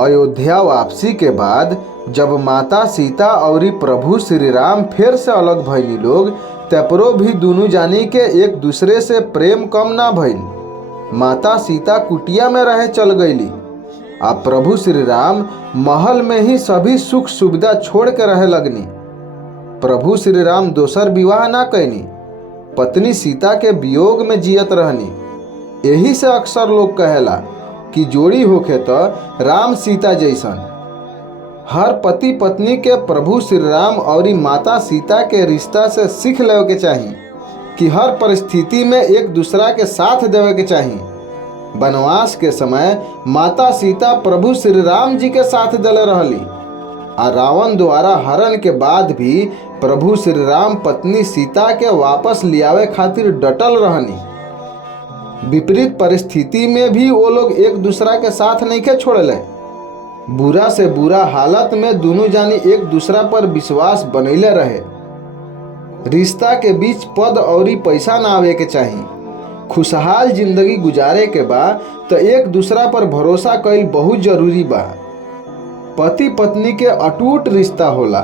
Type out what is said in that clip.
अयोध्या वापसी के बाद जब माता सीता और प्रभु श्री राम फिर से अलग भइनी लोग, तपरो भी दुनू जानी के एक दूसरे से प्रेम कम ना भइल। माता सीता कुटिया में रहे चल गईली आ प्रभु श्री राम महल में ही सभी सुख सुविधा छोड़ के रहे लगनी। प्रभु श्री राम दोसर विवाह ना कैनी, पत्नी सीता के वियोग में जियत रहनी। यही से अक्सर लोग कहेला कि जोड़ी होखे तो राम सीता जैसन। हर पति पत्नी के प्रभु श्री राम और माता सीता के रिश्ता से सीख लेवे के चाही कि हर परिस्थिति में एक दूसरा के साथ देवे के चाही। वनवास के समय माता सीता प्रभु श्री राम जी के साथ दिले रहली आ रावण द्वारा हरण के बाद भी प्रभु श्री राम पत्नी सीता के वापस लियावे खातिर डटल रहनी। विपरीत परिस्थिति में भी वो लोग एक दूसरा के साथ नहीं के छोड़ले। बुरा से बुरा हालत में दोनों जानी एक दूसरा पर विश्वास बनैले रहे। रिश्ता के बीच पद और पैसा ना आवे के चाही। खुशहाल जिंदगी गुजारे के बा तो एक दूसरा पर भरोसा कईल बहुत जरूरी बा। पति पत्नी के अटूट रिश्ता होला।